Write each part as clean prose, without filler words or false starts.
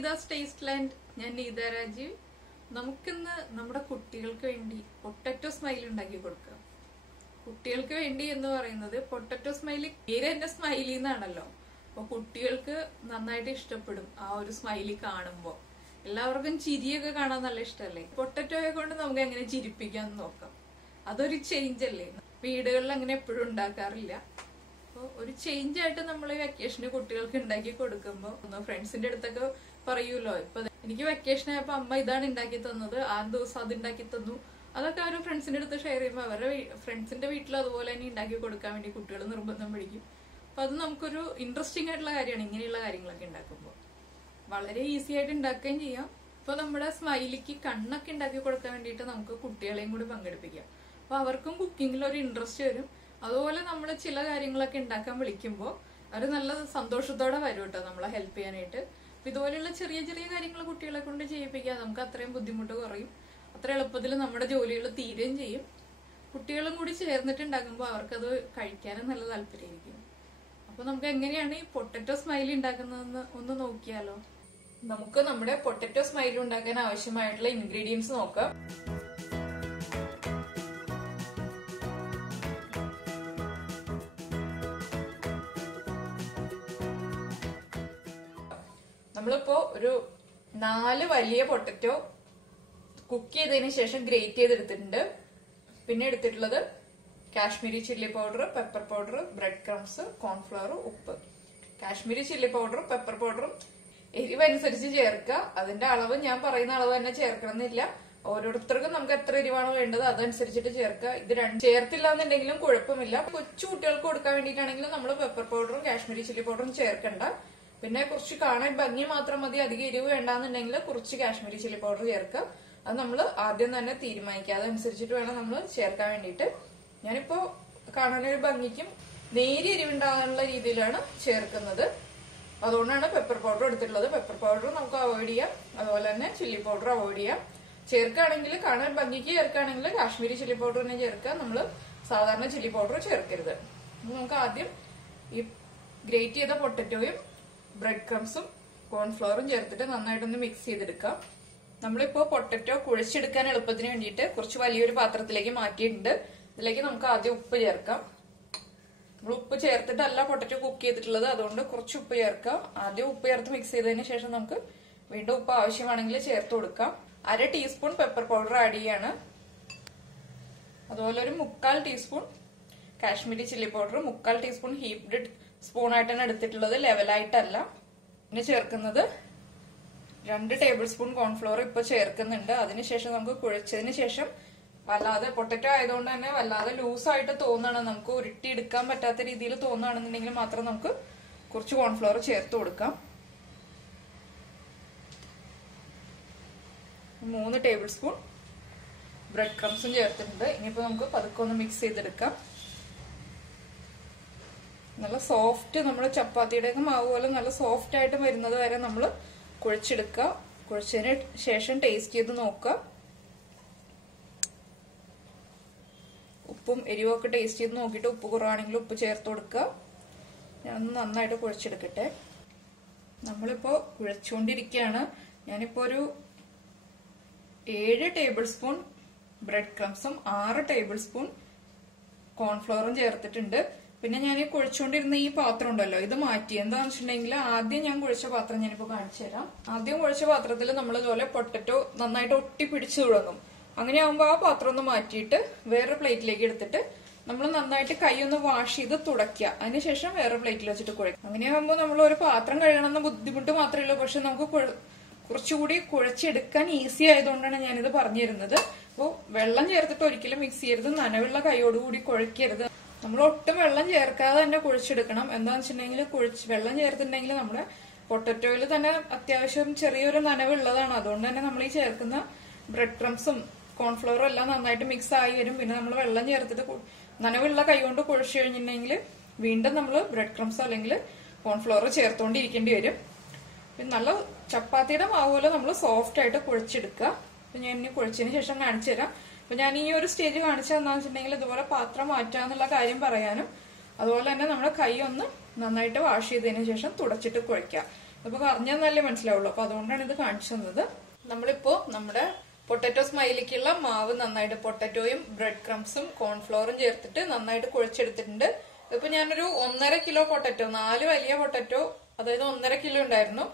Neetha's taste land. ഞാൻ നീത രാജീവ്. നമുക്കിന്ന് നമ്മുടെ കുട്ടികൾക്ക് വേണ്ടി പൊട്ടറ്റോ സ്മൈലി ഉണ്ടാക്കി കൊടുക്കാം. കുട്ടികൾക്ക് വേണ്ടി എന്ന് പറയുന്നത് പൊട്ടറ്റോ സ്മൈലി പേര് തന്നെ സ്മൈലി എന്നാണല്ലോ. അപ്പൊ കുട്ടികൾക്ക് നന്നായിട്ട് ഇഷ്ടപ്പെടും ആ ഒരു സ്മൈലി കാണുമ്പോ. എല്ലാവർക്കും ചിരിയൊക്കെ കാണാൻ നല്ല ഇഷ്ടമല്ലേ. പൊട്ടറ്റോയെ കൊണ്ട് നമുക്ക് എങ്ങനെ ചിരിപ്പിക്കാന്ന് നോക്കാം. അതൊരു ചേഞ്ച് അല്ലേ, വീടുകളിൽ അങ്ങനെ എപ്പോഴും ഉണ്ടാക്കാറില്ല. അപ്പൊ ഒരു ചേഞ്ച് ആയിട്ട് നമ്മൾ വെക്കേഷന് കുട്ടികൾക്ക് ഉണ്ടാക്കി കൊടുക്കുമ്പോ ഫ്രണ്ട്സിന്റെ അടുത്തൊക്കെ പറയൂലോ, ഇപ്പൊ എനിക്ക് വെക്കേഷൻ ആയപ്പോ അമ്മ ഇതാണ് ഉണ്ടാക്കി തന്നത്, ആ ദിവസം അത് ഉണ്ടാക്കി തന്നു. അതൊക്കെ അവർ ഫ്രണ്ട്സിന്റെ അടുത്ത് ഷെയർ ചെയ്യുമ്പോൾ അവരുടെ ഫ്രണ്ട്സിന്റെ വീട്ടിൽ അതുപോലെ തന്നെ ഉണ്ടാക്കി കൊടുക്കാൻ വേണ്ടി കുട്ടികൾ നിർബന്ധം പിടിക്കും. അപ്പൊ അത് നമുക്കൊരു ഇൻട്രസ്റ്റിംഗ് ആയിട്ടുള്ള കാര്യമാണ്. ഇങ്ങനെയുള്ള കാര്യങ്ങളൊക്കെ ഉണ്ടാക്കുമ്പോൾ വളരെ ഈസി ആയിട്ട് ഉണ്ടാക്കുകയും ചെയ്യാം. ഇപ്പൊ നമ്മുടെ സ്മൈലിക്ക് കണ്ണൊക്കെ ഉണ്ടാക്കി കൊടുക്കാൻ വേണ്ടിയിട്ട് നമുക്ക് കുട്ടികളെയും കൂടി പങ്കെടുപ്പിക്കാം. അപ്പൊ അവർക്കും കുക്കിങ്ങിൽ ഒരു ഇൻട്രസ്റ്റ് വരും. അതുപോലെ നമ്മൾ ചില കാര്യങ്ങളൊക്കെ ഉണ്ടാക്കാൻ വിളിക്കുമ്പോൾ അവർ നല്ല സന്തോഷത്തോടെ വരും കേട്ടോ നമ്മളെ ഹെൽപ്പ് ചെയ്യാനായിട്ട്. അപ്പൊ ഇതുപോലെയുള്ള ചെറിയ ചെറിയ കാര്യങ്ങൾ കുട്ടികളെ കൊണ്ട് ചെയ്യിപ്പിക്കാം. നമുക്ക് അത്രയും ബുദ്ധിമുട്ട് കുറയും, അത്ര എളുപ്പത്തിൽ നമ്മുടെ ജോലികൾ തീരുകയും ചെയ്യും. കുട്ടികളും കൂടി ചേർന്നിട്ട് ഉണ്ടാക്കുമ്പോൾ അവർക്കത് കഴിക്കാനും നല്ല താല്പര്യമായിരിക്കും. അപ്പൊ നമുക്ക് എങ്ങനെയാണ് ഈ പൊട്ടറ്റോ സ്മൈലി ഉണ്ടാക്കുന്നതെന്ന് ഒന്ന് നോക്കിയാലോ. നമുക്ക് നമ്മുടെ പൊട്ടറ്റോ സ്മൈലി ഉണ്ടാക്കാൻ ആവശ്യമായിട്ടുള്ള ഇൻഗ്രീഡിയൻസ് നോക്കാം. നമ്മളിപ്പോ ഒരു 4 വലിയ പൊട്ടറ്റോ കുക്ക് ചെയ്തതിന് ശേഷം ഗ്രേറ്റ് ചെയ്തെടുത്തിട്ടുണ്ട്. പിന്നെ എടുത്തിട്ടുള്ളത് Kashmiri chilli powder, pepper powder, bread crumbs, cornflour, ഉപ്പ്. കാശ്മീരി ചില്ലി പൗഡറും പെപ്പർ പൗഡറും എരിവനുസരിച്ച് ചേർക്കുക. അതിന്റെ അളവ് ഞാൻ പറയുന്ന അളവ് തന്നെ ചേർക്കണമെന്നില്ല. ഓരോരുത്തർക്കും നമുക്ക് എത്ര എരിവാണോ വേണ്ടത് അതനുസരിച്ചിട്ട് ചേർക്കുക. ഇത് ചേർത്തില്ല എന്നുണ്ടെങ്കിലും കുഴപ്പമില്ല. കൊച്ചു കുട്ടികൾക്ക് കൊടുക്കാൻ വേണ്ടിയിട്ടാണെങ്കിലും നമ്മൾ പെപ്പർ പൗഡറും കാശ്മീരി ചില്ലി പൗഡറും ചേർക്കണ്ട. പിന്നെ കുറച്ച് കാണാൻ ഭംഗി മാത്രം മതി, അധികം എരിവ് വേണ്ടാന്നുണ്ടെങ്കിൽ കുറച്ച് കാശ്മീരി ചില്ലി പൗഡർ ചേർക്കുക. അത് നമ്മൾ ആദ്യം തന്നെ തീരുമാനിക്കുക. അതനുസരിച്ചിട്ട് വേണം നമ്മൾ ചേർക്കാൻ വേണ്ടിയിട്ട്. ഞാനിപ്പോ കാണാനൊരു ഭംഗിക്കും നേരിയ എരിവുണ്ടാകാനുള്ള രീതിയിലാണ് ചേർക്കുന്നത്. അതുകൊണ്ടാണ് പെപ്പർ പൗഡർ എടുത്തിട്ടുള്ളത്. പെപ്പർ പൗഡർ നമുക്ക് അവോയ്ഡ് ചെയ്യാം, അതുപോലെ തന്നെ ചില്ലി പൗഡർ അവോയ്ഡ് ചെയ്യാം. ചേർക്കുകയാണെങ്കിൽ കാണാൻ ഭംഗിക്ക് ചേർക്കുകയാണെങ്കിൽ കാശ്മീരി ചില്ലി പൗഡർ തന്നെ ചേർക്കുക. നമ്മൾ സാധാരണ ചില്ലി പൗഡർ ചേർക്കരുത്. നമുക്ക് ആദ്യം ഈ ഗ്രേറ്റ് ചെയ്ത പൊട്ടറ്റോയും ബ്രെഡ് ക്രംസും കോൺഫ്ലവറും ചേർത്തിട്ട് നന്നായിട്ടൊന്ന് മിക്സ് ചെയ്തെടുക്കാം. നമ്മളിപ്പോ പൊട്ടറ്റോ കുഴച്ചെടുക്കാൻ എളുപ്പത്തിന് വേണ്ടിയിട്ട് കുറച്ച് വലിയൊരു പാത്രത്തിലേക്ക് മാറ്റിയിട്ടുണ്ട്. ഇതിലേക്ക് നമുക്ക് ആദ്യം ഉപ്പ് ചേർക്കാം. നമ്മൾ ഉപ്പ് ചേർത്തിട്ടല്ല പൊട്ടറ്റോ കുക്ക് ചെയ്തിട്ടുള്ളത്, അതുകൊണ്ട് കുറച്ച് ഉപ്പ് ചേർക്കാം. ആദ്യം ഉപ്പ് ചേർത്ത് മിക്സ് ചെയ്തതിന് ശേഷം നമുക്ക് വീണ്ടും ഉപ്പ് ആവശ്യമാണെങ്കിൽ ചേർത്ത് കൊടുക്കാം. 1/2 ടീസ്പൂൺ പെപ്പർ പൗഡർ ആഡ് ചെയ്യാണ്. അതുപോലെ ഒരു 1/4 teaspoon Kashmiri chilli powder, 1/4 teaspoon heaped spoon ആയിട്ടാണ് എടുത്തിട്ടുള്ളത്, ലെവലായിട്ടല്ല. പിന്നെ ചേർക്കുന്നത് 2 ടേബിൾ സ്പൂൺ കോൺഫ്ലവർ ഇപ്പൊ ചേർക്കുന്നുണ്ട്. അതിനുശേഷം നമുക്ക് കുഴച്ചതിന് ശേഷം വല്ലാതെ പൊട്ടറ്റോ ആയതുകൊണ്ട് തന്നെ വല്ലാതെ ലൂസായിട്ട് തോന്നണം, നമുക്ക് ഉരുട്ടിയെടുക്കാൻ പറ്റാത്ത രീതിയിൽ തോന്നുകയാണെന്നുണ്ടെങ്കിൽ മാത്രം നമുക്ക് കുറച്ച് കോൺഫ്ലവർ ചേർത്ത് കൊടുക്കാം. 3 ടേബിൾ സ്പൂൺ ബ്രെഡ് ക്രംസും ചേർത്തിട്ടുണ്ട്. ഇനിയിപ്പോ നമുക്ക് പതുക്കെ ഒന്ന് മിക്സ് ചെയ്തെടുക്കാം. നല്ല സോഫ്റ്റ്, നമ്മുടെ ചപ്പാത്തിയുടെ മാവ് പോലെ നല്ല സോഫ്റ്റ് ആയിട്ട് വരുന്നത് വരെ നമ്മൾ കുഴച്ചെടുക്കുക. കുഴച്ചതിന് ശേഷം ടേസ്റ്റ് ചെയ്ത് നോക്കുക. ഉപ്പും എരിവൊക്കെ ടേസ്റ്റ് ചെയ്ത് നോക്കിയിട്ട് ഉപ്പ് കുറവാണെങ്കിൽ ഉപ്പ് ചേർത്ത് കൊടുക്കുക. ഞാനൊന്ന് നന്നായിട്ട് കുഴച്ചെടുക്കട്ടെ. നമ്മളിപ്പോ കുഴച്ചുകൊണ്ടിരിക്കുകയാണ്. ഞാനിപ്പോ ഒരു 7 ടേബിൾ സ്പൂൺ ബ്രെഡ് ക്രംസും 6 ടേബിൾ സ്പൂൺ കോൺഫ്ലവറും ചേർത്തിട്ടുണ്ട്. പിന്നെ ഞാൻ ഈ കുഴച്ചുകൊണ്ടിരുന്ന ഈ പാത്രം ഉണ്ടല്ലോ, ഇത് മാറ്റി. എന്താണെന്ന് വെച്ചിട്ടുണ്ടെങ്കിൽ ആദ്യം ഞാൻ കുഴച്ച പാത്രം ഞാനിപ്പോ കാണിച്ചു തരാം. ആദ്യം കുഴച്ച പാത്രത്തിൽ നമ്മൾ ഇതുപോലെ പൊട്ടറ്റോ നന്നായിട്ട് ഒട്ടി പിടിച്ചു തുടങ്ങും. അങ്ങനെയാകുമ്പോൾ ആ പാത്രം ഒന്ന് മാറ്റിയിട്ട് വേറെ പ്ലേറ്റിലേക്ക് എടുത്തിട്ട് നമ്മൾ നന്നായിട്ട് കൈ ഒന്ന് വാഷ് ചെയ്ത് തുടയ്ക്കുക. അതിനുശേഷം വേറെ പ്ലേറ്റിൽ വെച്ചിട്ട് കുഴക്കും. അങ്ങനെയാകുമ്പോൾ നമ്മൾ ഒരു പാത്രം കഴുകണമെന്ന ബുദ്ധിമുട്ട് മാത്രമേ ഉള്ളൂ. പക്ഷെ നമുക്ക് കുറച്ചുകൂടി കുഴച്ചെടുക്കാൻ ഈസി ആയതുകൊണ്ടാണ് ഞാനിത് പറഞ്ഞു തരുന്നത്. അപ്പോൾ വെള്ളം ചേർത്തിട്ട് ഒരിക്കലും മിക്സ് ചെയ്യരുത്, നനവുള്ള കൈയോടുകൂടി കുഴക്കരുത്. നമ്മൾ ഒട്ടും വെള്ളം ചേർക്കാതെ തന്നെ കുഴച്ചെടുക്കണം. എന്താണെന്ന് വെച്ചിട്ടുണ്ടെങ്കിൽ വെള്ളം ചേർത്തിട്ടുണ്ടെങ്കിൽ നമ്മുടെ പൊട്ടറ്റോയിൽ തന്നെ അത്യാവശ്യം ചെറിയൊരു നനവുള്ളതാണ്. അതുകൊണ്ട് തന്നെ നമ്മൾ ഈ ചേർക്കുന്ന ബ്രെഡ് ക്രംസും കോൺഫ്ലവറും എല്ലാം നന്നായിട്ട് മിക്സ് ആയി വരും. പിന്നെ നമ്മൾ വെള്ളം ചേർത്തിട്ട് നനവുള്ള കൈ കൊണ്ട് കുഴച്ചു കഴിഞ്ഞിട്ടുണ്ടെങ്കിൽ വീണ്ടും നമ്മൾ ബ്രെഡ് ക്രംസോ അല്ലെങ്കിൽ കോൺഫ്ലവർ ചേർത്തുകൊണ്ടിരിക്കേണ്ടി വരും. പിന്നെ നല്ല ചപ്പാത്തിയുടെ മാവ് പോലെ നമ്മൾ സോഫ്റ്റ് ആയിട്ട് കുഴച്ചെടുക്കുക. അപ്പൊ ഞാൻ ഇനി കുഴച്ചതിന് ശേഷം കാണിച്ചു തരാം. അപ്പൊ ഞാൻ ഈ ഒരു സ്റ്റേജ് കാണിച്ചു തന്നാന്ന് വെച്ചിട്ടുണ്ടെങ്കിൽ ഇതുപോലെ പാത്രം മാറ്റാന്നുള്ള കാര്യം പറയാനും അതുപോലെ തന്നെ നമ്മുടെ കൈ ഒന്ന് നന്നായിട്ട് വാഷ് ചെയ്തതിന് ശേഷം തുടച്ചിട്ട് കുഴയ്ക്കുക. അപ്പൊ പറഞ്ഞാൽ നല്ല മനസ്സിലാവുള്ളൂ. അപ്പൊ അതുകൊണ്ടാണ് ഇത് കാണിച്ചു തന്നത്. നമ്മളിപ്പോ നമ്മുടെ പൊട്ടറ്റോ സ്മൈലിക്കുള്ള മാവ് നന്നായിട്ട് പൊട്ടറ്റോയും ബ്രെഡ് ക്രംസും കോൺഫ്ലോറും ചേർത്തിട്ട് നന്നായിട്ട് കുഴച്ചെടുത്തിട്ടുണ്ട്. ഇപ്പൊ ഞാനൊരു 1.5 കിലോ പൊട്ടറ്റോ, 4 വലിയ പൊട്ടറ്റോ, അതായത് 1.5 കിലോ ഉണ്ടായിരുന്നു.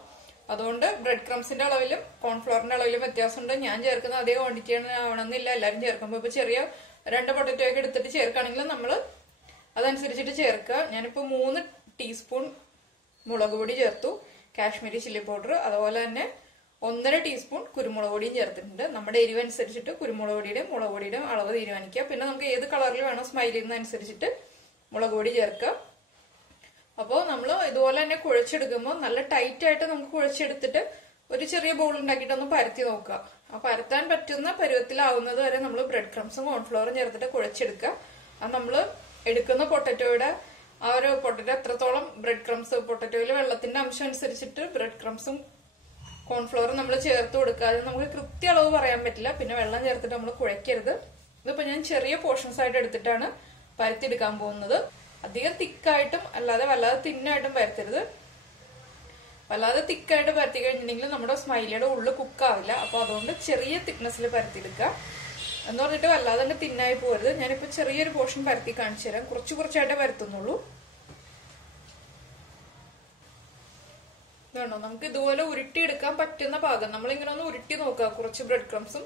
അതുകൊണ്ട് ബ്രെഡ് ക്രംസിന്റെ അളവിലും കോൺഫ്ലോറിന്റെ അളവിലും വ്യത്യാസമുണ്ട്. ഞാൻ ചേർക്കുന്ന അതേ ക്വാണ്ടിറ്റിയാണ് ആവണമെന്നില്ല എല്ലാവരും ചേർക്കുമ്പോൾ. ഇപ്പൊ ചെറിയ 2 പൊട്ടറ്റോ ഒക്കെ എടുത്തിട്ട് ചേർക്കുകയാണെങ്കിൽ നമ്മൾ അതനുസരിച്ചിട്ട് ചേർക്കുക. ഞാനിപ്പോ 3 ടീസ്പൂൺ മുളക് പൊടി ചേർത്തു, കാശ്മീരി ചില്ലി പൗഡർ, അതുപോലെ തന്നെ 1.5 ടീസ്പൂൺ കുരുമുളക് പൊടിയും ചേർത്തിട്ടുണ്ട്. നമ്മുടെ എരിവ് അനുസരിച്ചിട്ട് കുരുമുളക് പൊടിയുടെയും മുളക് പൊടിയുടെയും അളവ് തീരുമാനിക്കുക. പിന്നെ നമുക്ക് ഏത് കളറിൽ വേണോ സ്മൈൽ ചെയ്യുന്നതനുസരിച്ചിട്ട് മുളക് പൊടി ചേർക്കുക. അപ്പോൾ നമ്മൾ ഇതുപോലെ തന്നെ കുഴച്ചെടുക്കുമ്പോൾ നല്ല ടൈറ്റ് ആയിട്ട് നമുക്ക് കുഴച്ചെടുത്തിട്ട് ഒരു ചെറിയ ബൗൾ ഉണ്ടാക്കിയിട്ട് ഒന്ന് പരത്തി നോക്കുക. ആ പരത്താൻ പറ്റുന്ന പരുവത്തിലാവുന്നത് വരെ നമ്മൾ ബ്രെഡ് ക്രംസും കോൺഫ്ലവറും ചേർത്തിട്ട് കുഴച്ചെടുക്കുക. അത് നമ്മൾ എടുക്കുന്ന പൊട്ടറ്റോയുടെ ആ ഒരു പൊട്ടറ്റോ എത്രത്തോളം ബ്രെഡ് ക്രംസ്, പൊട്ടറ്റോയിൽ വെള്ളത്തിന്റെ അംശം അനുസരിച്ചിട്ട് ബ്രെഡ് ക്രംസും കോൺഫ്ലവറും നമ്മൾ ചേർത്ത് കൊടുക്കുക. അത് നമുക്ക് കൃത്യ അളവ് പറയാൻ പറ്റില്ല. പിന്നെ വെള്ളം ചേർത്തിട്ട് നമ്മൾ കുഴക്കരുത്. ഇതിപ്പോ ഞാൻ ചെറിയ പോർഷൻസ് ആയിട്ട് എടുത്തിട്ടാണ് പരത്തിയെടുക്കാൻ പോകുന്നത്. അധികം തിക്കായിട്ടും അല്ലാതെ വല്ലാതെ തിന്നായിട്ടും പരത്തരുത്. വല്ലാതെ തിക്കായിട്ട് പരത്തി കഴിഞ്ഞിട്ടുണ്ടെങ്കിൽ നമ്മുടെ സ്മൈലിയുടെ ഉള്ളിൽ കുക്കാവില്ല. അപ്പൊ അതുകൊണ്ട് ചെറിയ തിക്നെസ്സിൽ പരത്തിയെടുക്കുക. എന്ന് പറഞ്ഞിട്ട് വല്ലാതെ തന്നെ തിന്നായി പോരുത്. ഞാനിപ്പോ ചെറിയൊരു പോർഷൻ പരത്തി കാണിച്ചു തരാം. കുറച്ചായിട്ടേ പരത്തുന്നുള്ളൂ. ഇതുണ്ടോ, നമുക്ക് ഇതുപോലെ ഉരുട്ടിയെടുക്കാൻ പറ്റുന്ന പാകം നമ്മളിങ്ങനെ ഒന്ന് ഉരുട്ടി നോക്കുക. കുറച്ച് ബ്രെഡ് ക്രംസും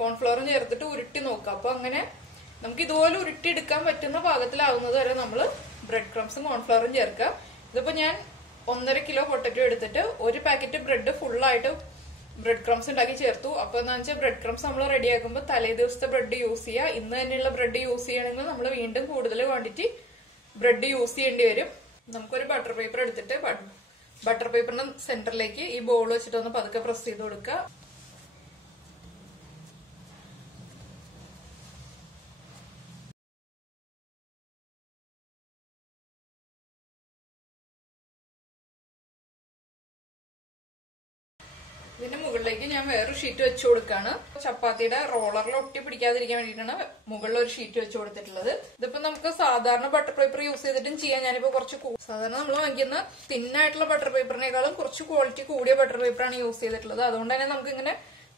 കോൺഫ്ലവറും ചേർത്തിട്ട് ഉരുട്ടി നോക്കുക. അപ്പൊ അങ്ങനെ നമുക്ക് ഇതുപോലെ ഉരുട്ടിയെടുക്കാൻ പറ്റുന്ന പാകത്തിലാവുന്നത് വരെ നമ്മൾ ബ്രെഡ് ക്രംസും കോൺഫ്ലവറും ചേർക്കുക. ഇതിപ്പോ ഞാൻ 1.5 കിലോ പൊട്ടറ്റോ എടുത്തിട്ട് 1 പാക്കറ്റ് ബ്രെഡ് ഫുള്ളായിട്ട് ബ്രെഡ് ക്രംസ് ഉണ്ടാക്കി ചേർത്തു. അപ്പൊ എന്താ വെച്ചാൽ ബ്രെഡ് ക്രംസ് നമ്മൾ റെഡിയാക്കുമ്പോൾ തലേ ദിവസത്തെ ബ്രെഡ് യൂസ് ചെയ്യുക. ഇന്ന് തന്നെയുള്ള ബ്രെഡ് യൂസ് ചെയ്യണമെങ്കിൽ നമ്മൾ വീണ്ടും കൂടുതൽ ക്വാണ്ടിറ്റി ബ്രെഡ് യൂസ് ചെയ്യേണ്ടി വരും. നമുക്കൊരു ബട്ടർ പേപ്പർ എടുത്തിട്ട് ബട്ടർ പേപ്പറിന്റെ സെന്ററിലേക്ക് ഈ ബോൾ വെച്ചിട്ട് ഒന്ന് പതുക്കെ പ്രസ് ചെയ്ത് കൊടുക്കുക. ഇതിന്റെ മുകളിലേക്ക് ഞാൻ വേറൊരു ഷീറ്റ് വെച്ചു കൊടുക്കാണ്. ചപ്പാത്തിയുടെ റോളറിൽ ഒട്ടി പിടിക്കാതിരിക്കാൻ വേണ്ടിയിട്ടാണ് മുകളിൽ ഒരു ഷീറ്റ് വെച്ചു കൊടുത്തിട്ടുള്ളത്. ഇതിപ്പോ നമുക്ക് സാധാരണ ബട്ടർ പേപ്പർ യൂസ് ചെയ്തിട്ടും ചെയ്യാൻ. ഞാനിപ്പോ കുറച്ച് സാധാരണ നമ്മൾ വാങ്ങിക്കുന്ന തിന്നായിട്ടുള്ള ബട്ടർ പേപ്പറിനേക്കാളും കുറച്ച് ക്വാളിറ്റി കൂടിയ ബട്ടർ പേപ്പറാണ് യൂസ് ചെയ്തിട്ടുള്ളത്. അതുകൊണ്ട് തന്നെ നമുക്ക് ഇങ്ങനെ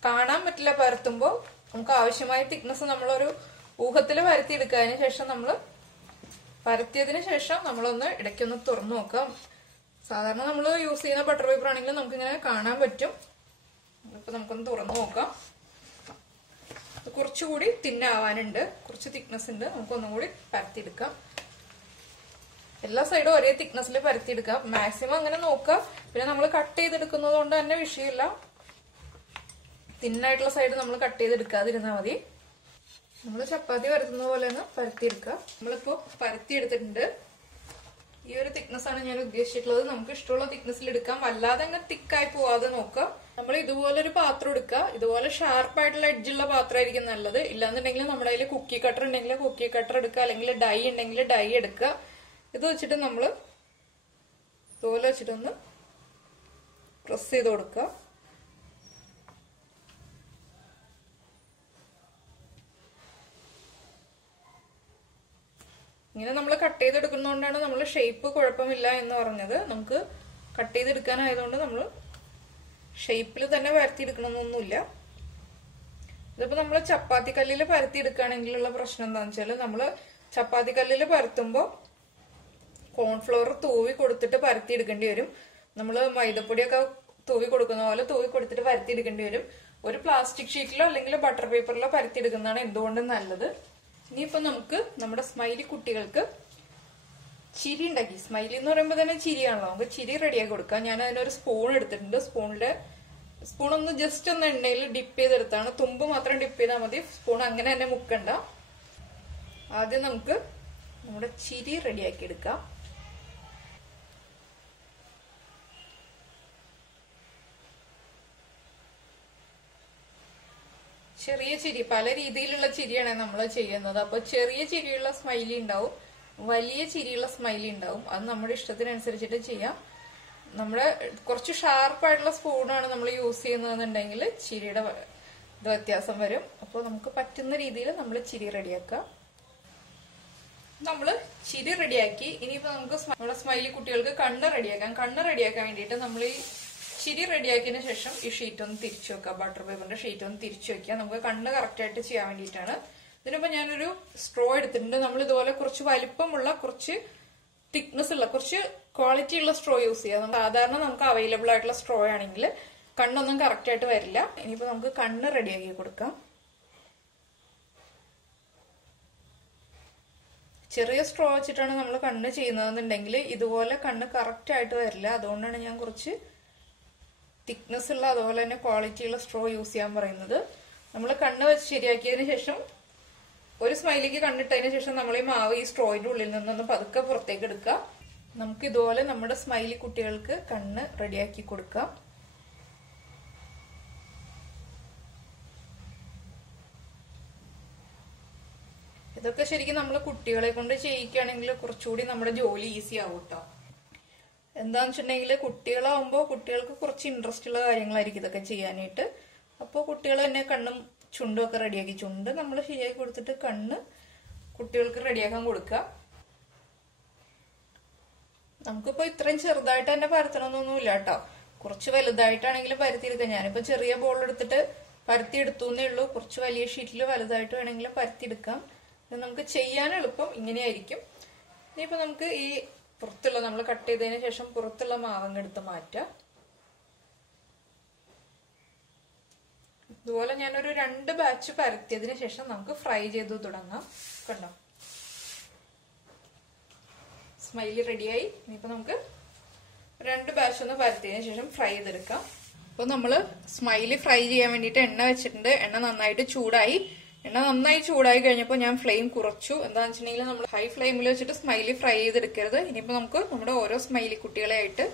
കാണാൻ പറ്റില്ല പരത്തുമ്പോൾ. നമുക്ക് ആവശ്യമായ തിക്നെസ് നമ്മളൊരു ഊഹത്തിൽ പരത്തിയെടുക്കുക. അതിന് ശേഷം നമ്മൾ പരത്തിയതിനു ശേഷം നമ്മളൊന്ന് ഇടയ്ക്കൊന്ന് തുറന്നു നോക്കാം. സാധാരണ നമ്മൾ യൂസ് ചെയ്യുന്ന ബട്ടർ പേപ്പർ ആണെങ്കിൽ നമുക്കിങ്ങനെ കാണാൻ പറ്റും. ഇപ്പൊ നമുക്കൊന്ന് തുറന്നു നോക്കാം. കുറച്ചുകൂടി തിന്നാവാനുണ്ട്, കുറച്ച് തിക്നെസ് ഉണ്ട്. നമുക്കൊന്നും കൂടി പരത്തിയെടുക്കാം. എല്ലാ സൈഡും ഒരേ തിക്നെസ്സിൽ പരത്തിയെടുക്കാം. മാക്സിമം അങ്ങനെ നോക്കുക. പിന്നെ നമ്മൾ കട്ട് ചെയ്തെടുക്കുന്നത് കൊണ്ട് തന്നെ വിഷയമില്ല. തിന്നായിട്ടുള്ള സൈഡ് നമ്മൾ കട്ട് ചെയ്തെടുക്കാതിരുന്നാൽ മതി. നമ്മൾ ചപ്പാത്തി പരത്തുന്ന പോലെ തന്നെ പരത്തിയെടുക്കുക. നമ്മളിപ്പോ പരത്തിയെടുത്തിട്ടുണ്ട്. ഈ ഒരു തിക്നെസ് ആണ് ഞാൻ ഉദ്ദേശിച്ചിട്ടുള്ളത്. നമുക്ക് ഇഷ്ടമുള്ള തിക്നെസ്സിൽ എടുക്കാം. വല്ലാതെ അങ്ങനെ തിക്കായി പോവാതെ നോക്കുക. നമ്മൾ ഇതുപോലൊരു പാത്രം എടുക്കുക. ഇതുപോലെ ഷാർപ്പായിട്ടുള്ള എഡ്ജുള്ള പാത്രമായിരിക്കും നല്ലത്. ഇല്ലാന്നുണ്ടെങ്കിൽ നമ്മുടെ കയ്യിൽ കുക്കി കട്ടർ ഉണ്ടെങ്കിൽ കുക്കി കട്ടർ എടുക്കുക, അല്ലെങ്കിൽ ഡൈ ഉണ്ടെങ്കിൽ ഡൈ എടുക്കുക. ഇത് വെച്ചിട്ട് നമ്മൾ ഇതുപോലെ വെച്ചിട്ടൊന്ന് പ്രസ് ചെയ്ത് കൊടുക്കുക. ഇങ്ങനെ നമ്മൾ കട്ട് ചെയ്തെടുക്കുന്നതുകൊണ്ടാണ് നമ്മൾ ഷേപ്പ് കുഴപ്പമില്ല എന്ന് പറഞ്ഞത്. നമുക്ക് കട്ട് ചെയ്തെടുക്കാനായതുകൊണ്ട് നമ്മൾ ഷേപ്പിൽ തന്നെ പരത്തിയെടുക്കണമെന്നൊന്നുമില്ല. ഇതിപ്പോ നമ്മൾ ചപ്പാത്തി കല്ലിൽ പരത്തിയെടുക്കുകയാണെങ്കിലുള്ള പ്രശ്നം എന്താണെന്ന് വെച്ചാൽ നമ്മൾ ചപ്പാത്തി കല്ലിൽ പരത്തുമ്പോൾ കോൺഫ്ലവർ തൂവി കൊടുത്തിട്ട് പരത്തിയെടുക്കേണ്ടി വരും. നമ്മൾ മൈദപ്പൊടിയൊക്കെ തൂവി കൊടുക്കുന്ന പോലെ തൂവി കൊടുത്തിട്ട് പരത്തിയെടുക്കേണ്ടി വരും. ഒരു പ്ലാസ്റ്റിക് ഷീറ്റിലോ അല്ലെങ്കിൽ ബട്ടർ പേപ്പറിലോ പരത്തിയെടുക്കുന്നതാണ് എന്തുകൊണ്ടും നല്ലത്. ഇനിയിപ്പോ നമുക്ക് നമ്മുടെ സ്മൈലി കുട്ടികൾക്ക് ചിരി ഉണ്ടാക്കി. സ്മൈലി എന്ന് പറയുമ്പോൾ തന്നെ ചിരിയാണല്ലോ. നമുക്ക് ചിരി റെഡിയാക്കി കൊടുക്കാം. ഞാൻ അതിനൊരു സ്പൂൺ എടുത്തിട്ടുണ്ട്. സ്പൂൺ ഒന്ന് ജസ്റ്റ് ഒന്ന് എണ്ണയിൽ ഡിപ്പ് ചെയ്തെടുത്താണ്. തുമ്പ് മാത്രം ഡിപ്പ് ചെയ്താൽ മതി. സ്പൂൺ അങ്ങനെ തന്നെ മുക്കണ്ട. ആദ്യം നമുക്ക് നമ്മുടെ ചിരി റെഡിയാക്കി എടുക്കാം. ചെറിയ ചിരി, പല രീതിയിലുള്ള ചിരിയാണ് നമ്മൾ ചെയ്യുന്നത്. അപ്പൊ ചെറിയ ചിരിയുള്ള സ്മൈലി ഉണ്ടാവും, വലിയ ചിരിയുള്ള സ്മൈലി ഉണ്ടാവും. അത് നമ്മുടെ ഇഷ്ടത്തിനനുസരിച്ചിട്ട് ചെയ്യാം. നമ്മുടെ കുറച്ച് ഷാർപ്പായിട്ടുള്ള സ്പൂണാണ് നമ്മൾ യൂസ് ചെയ്യുന്നതെന്നുണ്ടെങ്കിൽ ചിരിയുടെ ഇത് വ്യത്യാസം വരും. അപ്പോൾ നമുക്ക് പറ്റുന്ന രീതിയിൽ നമ്മൾ ചിരി റെഡിയാക്കാം. നമ്മൾ ചിരി റെഡിയാക്കി. ഇനിയിപ്പോ നമുക്ക് നമ്മുടെ സ്മൈലി കുട്ടികൾക്ക് കണ്ണ് റെഡിയാക്കാം. കണ്ണ് റെഡിയാക്കാൻ വേണ്ടിയിട്ട് നമ്മൾ ഈ ഇച്ചിരി റെഡിയാക്കിയതിനു ശേഷം ഈ ഷീറ്റ് ഒന്ന് തിരിച്ചു വെക്കുക. ബട്ടർ പേപ്പറിന്റെ ഷീറ്റ് ഒന്ന് തിരിച്ചു വെക്കുക. നമുക്ക് കണ്ണ് കറക്റ്റ് ആയിട്ട് ചെയ്യാൻ വേണ്ടിയിട്ടാണ്. ഇതിനിപ്പോ ഞാനൊരു സ്ട്രോ എടുത്തിട്ടുണ്ട്. നമ്മൾ ഇതുപോലെ കുറച്ച് വലിപ്പമുള്ള, കുറച്ച് തിക്നെസ് ഉള്ള, കുറച്ച് ക്വാളിറ്റി ഉള്ള സ്ട്രോ യൂസ് ചെയ്യാം. സാധാരണ നമുക്ക് അവൈലബിൾ ആയിട്ടുള്ള സ്ട്രോ ആണെങ്കിൽ കണ്ണൊന്നും കറക്റ്റ് ആയിട്ട് വരില്ല. ഇനിയിപ്പോ നമുക്ക് കണ്ണ് റെഡിയാക്കി കൊടുക്കാം. ചെറിയ സ്ട്രോ വെച്ചിട്ടാണ് നമ്മൾ കണ്ണ് ചെയ്യുന്നതെന്നുണ്ടെങ്കിൽ ഇതുപോലെ കണ്ണ് കറക്റ്റ് ആയിട്ട് വരില്ല. അതുകൊണ്ടാണ് ഞാൻ കുറച്ച് തിക്നെസ് ഉള്ള, അതുപോലെ തന്നെ ക്വാളിറ്റി ഉള്ള സ്ട്രോ യൂസ് ചെയ്യാൻ പറയുന്നത്. നമ്മൾ കണ്ണ് വെച്ച് ശരിയാക്കിയതിന് ശേഷം ഒരു സ്മൈലിക്ക് കണ്ണിട്ടതിന് ശേഷം നമ്മൾ ഈ മാവ് ഈ സ്ട്രോയിന്റെ ഉള്ളിൽ നിന്നൊന്ന് പതുക്കെ പുറത്തേക്ക് എടുക്കുക. നമുക്ക് ഇതുപോലെ നമ്മുടെ സ്മൈലി കുട്ടികൾക്ക് കണ്ണ് റെഡിയാക്കി കൊടുക്കാം. ഇതൊക്കെ ശരിക്കും നമ്മൾ കുട്ടികളെ കൊണ്ട് ചെയ്യിക്കുകയാണെങ്കിൽ കുറച്ചുകൂടി നമ്മുടെ ജോലി ഈസി ആവും കേട്ടോ. എന്താന്ന് വെച്ചിട്ടുണ്ടെങ്കിൽ കുട്ടികളാവുമ്പോൾ കുട്ടികൾക്ക് കുറച്ച് ഇൻട്രസ്റ്റ് ഉള്ള കാര്യങ്ങളായിരിക്കും ഇതൊക്കെ ചെയ്യാനായിട്ട്. അപ്പോൾ കുട്ടികൾ തന്നെ കണ്ണും ചുണ്ടും ഒക്കെ റെഡിയാക്കി, ചുണ്ട് നമ്മൾ ശരിയാക്കി കൊടുത്തിട്ട് കണ്ണ് കുട്ടികൾക്ക് റെഡിയാക്കാൻ കൊടുക്കുക. നമുക്കിപ്പോ ഇത്രയും ചെറുതായിട്ട് തന്നെ പരത്തണമെന്നൊന്നുമില്ല കേട്ടോ. കുറച്ച് വലുതായിട്ടാണെങ്കിലും പരത്തിയെടുക്കാം. ഞാനിപ്പോ ചെറിയ ബോൾ എടുത്തിട്ട് പരത്തി എടുത്തുന്നേ ഉള്ളൂ. കുറച്ച് വലിയ ഷീറ്റിൽ വലുതായിട്ട് വേണമെങ്കിലും പരത്തിയെടുക്കാം. നമുക്ക് ചെയ്യാൻ എളുപ്പം ഇങ്ങനെയായിരിക്കും. ഇനിയിപ്പോ നമുക്ക് ഈ പുറത്തുള്ള, നമ്മൾ കട്ട് ചെയ്തതിന് ശേഷം പുറത്തുള്ള മാവങ്ങ് എടുത്ത് മാറ്റാം. ഇതുപോലെ ഞാനൊരു 2 ബാച്ച് പരത്തിയതിന് ശേഷം നമുക്ക് ഫ്രൈ ചെയ്ത് തുടങ്ങാം. കണ്ടോ, സ്മൈലി റെഡിയായി. ഇനിയിപ്പോ നമുക്ക് 2 ബാച്ച് ഒന്ന് പരത്തിയതിന് ശേഷം ഫ്രൈ ചെയ്തെടുക്കാം. അപ്പൊ നമ്മള് സ്മൈലി ഫ്രൈ ചെയ്യാൻ വേണ്ടിയിട്ട് എണ്ണ വെച്ചിട്ടുണ്ട്. എണ്ണ നന്നായിട്ട് ചൂടായി. എണ്ണ നന്നായി ചൂടായി കഴിഞ്ഞപ്പോൾ ഞാൻ ഫ്ലെയിം കുറച്ചു. എന്താണെന്ന് വെച്ചിട്ടുണ്ടെങ്കിൽ നമ്മൾ ഹൈ ഫ്ലെയിമിൽ വെച്ചിട്ട് സ്മൈലി ഫ്രൈ ചെയ്തെടുക്കരുത്. ഇനിയിപ്പോ നമുക്ക് നമ്മുടെ ഓരോ സ്മൈലി കുട്ടികളെ ആയിട്ട്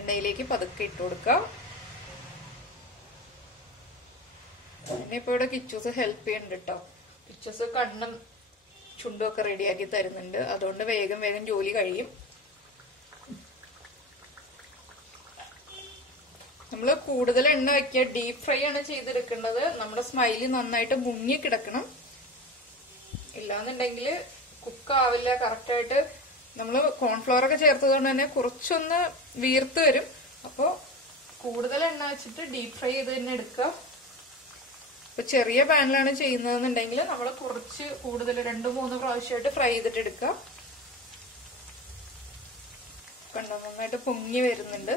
എണ്ണയിലേക്ക് പതുക്കെ ഇട്ട് കൊടുക്കാം. ഇനിയിപ്പോ ഇവിടെ കിച്ചൂസ് ഹെൽപ്പ് ചെയ്യുന്നുണ്ട് കേട്ടോ. കിച്ചൂസ് കണ്ണും ചുണ്ടും ഒക്കെ റെഡിയാക്കി തരുന്നുണ്ട്. അതുകൊണ്ട് വേഗം വേഗം ജോലി കഴിയും. നമ്മൾ കൂടുതൽ എണ്ണ വെക്കുക, ഡീപ് ഫ്രൈ ആണ് ചെയ്തെടുക്കേണ്ടത്. നമ്മുടെ സ്മൈലി നന്നായിട്ട് മുങ്ങി കിടക്കണം. ഇല്ലാന്നുണ്ടെങ്കിൽ കുക്ക് ആവില്ല കറക്റ്റായിട്ട്. നമ്മൾ കോൺഫ്ലവർ ഒക്കെ ചേർത്തത് കൊണ്ട് തന്നെ കുറച്ചൊന്ന് വീർത്ത് വരും. അപ്പോൾ കൂടുതൽ എണ്ണ വെച്ചിട്ട് ഡീപ് ഫ്രൈ ചെയ്ത് തന്നെ എടുക്കുക. ഇപ്പൊ ചെറിയ പാനിലാണ് ചെയ്യുന്നതെന്നുണ്ടെങ്കിൽ നമ്മൾ കുറച്ച് കൂടുതൽ 2-3 പ്രാവശ്യമായിട്ട് ഫ്രൈ ചെയ്തിട്ട് എടുക്കുക. കണ്ടോ, നന്നായിട്ട് പൊങ്ങി വരുന്നുണ്ട്.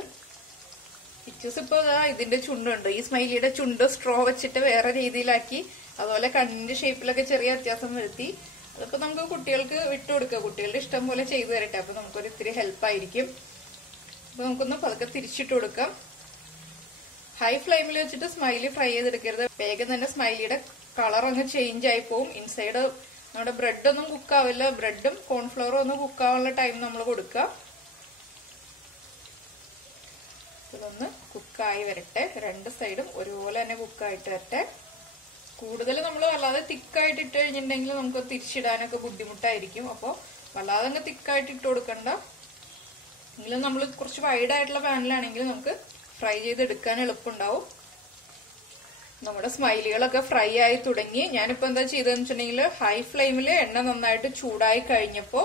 പിച്ചൂസ് ഇപ്പൊ ഇതിന്റെ ചുണ്ടുണ്ട്. ഈ സ്മൈലിയുടെ ചുണ്ട് സ്ട്രോ വെച്ചിട്ട് വേറെ രീതിയിലാക്കി. അതുപോലെ കണ്ണിന്റെ ഷേപ്പിലൊക്കെ ചെറിയ വ്യത്യാസം വരുത്തി. അതൊക്കെ നമുക്ക് കുട്ടികൾക്ക് വിട്ടുകൊടുക്കുക. കുട്ടികളുടെ ഇഷ്ടം പോലെ ചെയ്തു തരട്ടെ. അപ്പൊ നമുക്കൊരു ഇത്തിരി ഹെൽപ്പായിരിക്കും. അപ്പൊ നമുക്കൊന്ന് പതുക്കെ തിരിച്ചിട്ട് കൊടുക്കാം. ഹൈ ഫ്ലെയിമിൽ വെച്ചിട്ട് സ്മൈലി ഫ്രൈ ചെയ്തെടുക്കരുത്. വേഗം തന്നെ സ്മൈലിയുടെ കളർ അങ്ങ് ചേഞ്ച് ആയി പോവും. ഇൻസൈഡ് നമ്മുടെ ബ്രെഡ് ഒന്നും കുക്കാവില്ല. ബ്രെഡും കോൺഫ്ലവറും ഒന്നും കുക്കാവാനുള്ള ടൈം നമ്മൾ കൊടുക്കുക. ഇതൊന്ന് കുക്കായി വരട്ടെ. 2 സൈഡും ഒരുപോലെ തന്നെ കുക്കായിട്ട് വരട്ടെ. കൂടുതൽ നമ്മൾ വല്ലാതെ തിക്കായിട്ട് ഇട്ട് കഴിഞ്ഞിട്ടുണ്ടെങ്കിൽ നമുക്ക് തിരിച്ചിടാനൊക്കെ ബുദ്ധിമുട്ടായിരിക്കും. അപ്പോൾ വല്ലാതെ അങ്ങ് തിക്കായിട്ട് ഇട്ട് കൊടുക്കണ്ട. എങ്കിലും നമ്മൾ കുറച്ച് വൈഡായിട്ടുള്ള പാനിലാണെങ്കിൽ നമുക്ക് ഫ്രൈ ചെയ്തെടുക്കാൻ എളുപ്പമുണ്ടാവും. നമ്മുടെ സ്മൈലികളൊക്കെ ഫ്രൈ ആയി തുടങ്ങി. ഞാനിപ്പോ എന്താ ചെയ്തതെന്ന് വെച്ചിട്ടുണ്ടെങ്കിൽ ഹൈ ഫ്ലെയിമിൽ എണ്ണ നന്നായിട്ട് ചൂടായി കഴിഞ്ഞപ്പോ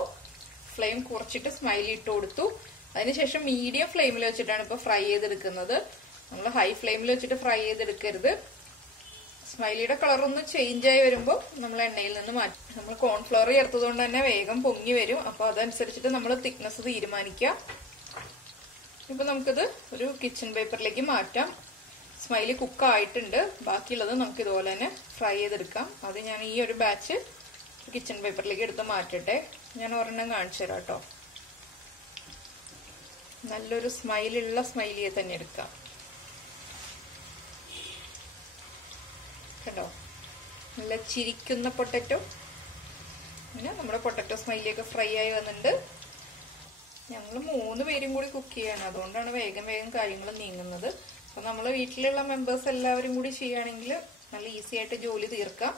ഫ്ലെയിം കുറച്ചിട്ട് സ്മൈലി ഇട്ട് കൊടുത്തു. അതിനുശേഷം മീഡിയം ഫ്ലെയിമിൽ വെച്ചിട്ടാണ് ഇപ്പൊ ഫ്രൈ ചെയ്തെടുക്കുന്നത്. നമ്മൾ ഹൈ ഫ്ലെയിമിൽ വെച്ചിട്ട് ഫ്രൈ ചെയ്തെടുക്കരുത്. സ്മൈലിയുടെ കളർ ഒന്ന് ചേഞ്ച് ആയി വരുമ്പോൾ നമ്മൾ എണ്ണയിൽ നിന്ന് മാറ്റും. നമ്മൾ കോൺഫ്ലവർ ചേർത്തതുകൊണ്ട് തന്നെ വേഗം പൊങ്ങി വരും. അപ്പൊ അതനുസരിച്ചിട്ട് നമ്മൾ തിക്നെസ് തീരുമാനിക്കാം. ഇപ്പൊ നമുക്കിത് ഒരു കിച്ചൺ പേപ്പറിലേക്ക് മാറ്റാം. സ്മൈലി കുക്ക് ആയിട്ടുണ്ട്. ബാക്കിയുള്ളത് നമുക്ക് ഇതുപോലെ തന്നെ ഫ്രൈ ചെയ്തെടുക്കാം. അത് ഞാൻ ഈ ഒരു ബാച്ച് കിച്ചൺ പേപ്പറിലേക്ക് എടുത്ത് മാറ്റട്ടെ. ഞാൻ ഒരെണ്ണം കാണിച്ചു തരാം കേട്ടോ. നല്ലൊരു സ്മൈലുള്ള സ്മൈലിയെ തന്നെ എടുക്കാം. കണ്ടോ, നല്ല ചിരിക്കുന്ന പൊട്ടറ്റോ. പിന്നെ നമ്മുടെ പൊട്ടറ്റോ സ്മൈലിയൊക്കെ ഫ്രൈ ആയി വന്നിട്ടുണ്ട്. ഞങ്ങൾ 3 പേരും കൂടി കുക്ക് ചെയ്യാണ്. അതുകൊണ്ടാണ് വേഗം വേഗം കാര്യങ്ങൾ നീങ്ങുന്നത്. അപ്പൊ നമ്മളെ വീട്ടിലുള്ള മെമ്പേഴ്സ് എല്ലാവരും കൂടി ചെയ്യുകയാണെങ്കിൽ നല്ല ഈസി ആയിട്ട് ജോലി തീർക്കാം.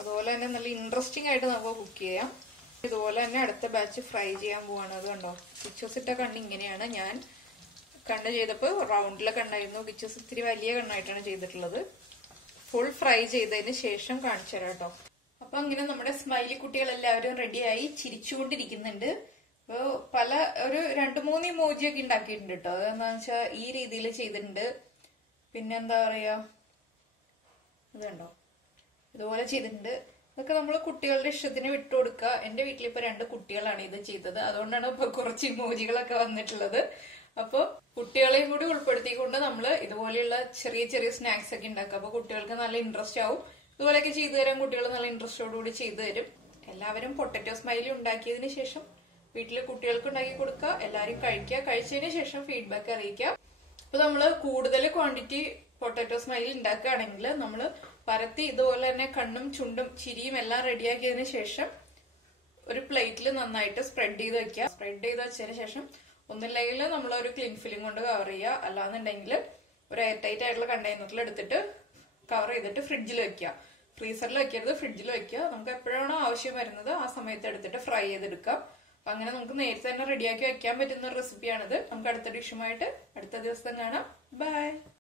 അതുപോലെ തന്നെ നല്ല ഇൻട്രസ്റ്റിംഗ് ആയിട്ട് നമുക്ക് കുക്ക് ചെയ്യാം. ഇതുപോലെ തന്നെ അടുത്ത ബാച്ച് ഫ്രൈ ചെയ്യാൻ പോവാണ്. അത് കണ്ടോ, കിച്ചൂസ് ഇട്ട കണ്ണ് ഇങ്ങനെയാണ്. ഞാൻ കണ്ണ് ചെയ്തപ്പോൾ റൗണ്ടിലെ കണ്ണായിരുന്നു. കിച്ചൂസ് ഇത്തിരി വലിയ കണ്ണായിട്ടാണ് ചെയ്തിട്ടുള്ളത്. ഫുൾ ഫ്രൈ ചെയ്തതിന് ശേഷം കാണിച്ചു തരാം കേട്ടോ. അപ്പൊ അങ്ങനെ നമ്മുടെ സ്മൈലി കുട്ടികൾ എല്ലാവരും റെഡിയായി ചിരിച്ചുകൊണ്ടിരിക്കുന്നുണ്ട്. അപ്പൊ ഒരു 2-3 ഇമോജി ഒക്കെ ഉണ്ടാക്കിയിട്ടുണ്ട് കേട്ടോ. അതെന്താ വെച്ചാ ഈ രീതിയിൽ ചെയ്തിട്ടുണ്ട്. പിന്നെ എന്താ പറയാ, ഇത് കണ്ടോ, ഇതുപോലെ ചെയ്തിട്ടുണ്ട്. ഇതൊക്കെ നമ്മൾ കുട്ടികളുടെ ഇഷ്ടത്തിന് വിട്ടുകൊടുക്കുക. എന്റെ വീട്ടിലിപ്പോ 2 കുട്ടികളാണ് ഇത് ചെയ്തത്, അതുകൊണ്ടാണ് ഇപ്പൊ കുറച്ച് ഇമോജികളൊക്കെ വന്നിട്ടുള്ളത്. അപ്പൊ കുട്ടികളെയും കൂടി ഉൾപ്പെടുത്തിക്കൊണ്ട് നമ്മൾ ഇതുപോലെയുള്ള ചെറിയ ചെറിയ സ്നാക്സ് ഒക്കെ ഉണ്ടാക്കുക. അപ്പൊ കുട്ടികൾക്ക് നല്ല ഇൻട്രസ്റ്റ് ആവും. ഇതുപോലെയൊക്കെ ചെയ്തു തരാൻ കുട്ടികൾ നല്ല ഇൻട്രസ്റ്റോടുകൂടി ചെയ്തു തരും. എല്ലാവരും പൊട്ടറ്റോ സ്മൈലി ഉണ്ടാക്കിയതിനു ശേഷം വീട്ടില് കുട്ടികൾക്ക് ഉണ്ടാക്കി കൊടുക്കുക. എല്ലാരും കഴിക്കുക. കഴിച്ചതിന് ശേഷം ഫീഡ്ബാക്ക് അറിയിക്കുക. അപ്പൊ നമ്മള് കൂടുതൽ ക്വാണ്ടിറ്റി പൊട്ടറ്റോ സ്മൈലി ഉണ്ടാക്കുകയാണെങ്കിൽ നമ്മള് പരത്തി ഇതുപോലെ തന്നെ കണ്ണും ചുണ്ടും ചിരിയും എല്ലാം റെഡിയാക്കിയതിനു ശേഷം ഒരു പ്ലേറ്റിൽ നന്നായിട്ട് സ്പ്രെഡ് ചെയ്ത് വെക്കുക. സ്പ്രെഡ് ചെയ്ത് വെച്ചതിന് ശേഷം ഒന്നില്ലെങ്കിൽ നമ്മൾ ഒരു ക്ലീൻ ഫിലിം കൊണ്ട് കവർ ചെയ്യുക, അല്ലാന്നുണ്ടെങ്കിൽ ഒരു എയർ ടൈറ്റ് ആയിട്ടുള്ള കണ്ടെയ്നറിൽ എടുത്തിട്ട് കവർ ചെയ്തിട്ട് ഫ്രിഡ്ജിൽ വെക്കുക. ഫ്രീസറിൽ വെക്കരുത്, ഫ്രിഡ്ജിൽ വെക്കുക. നമുക്ക് എപ്പോഴാണോ ആവശ്യം വരുന്നത് ആ സമയത്ത് എടുത്തിട്ട് ഫ്രൈ ചെയ്തെടുക്കാം. അപ്പൊ അങ്ങനെ നമുക്ക് നേരത്തെ തന്നെ റെഡിയാക്കി വെക്കാൻ പറ്റുന്ന ഒരു റെസിപ്പിയാണിത്. നമുക്ക് അടുത്ത ഡിഷുമായിട്ട് അടുത്ത ദിവസം കാണാം. ബൈ.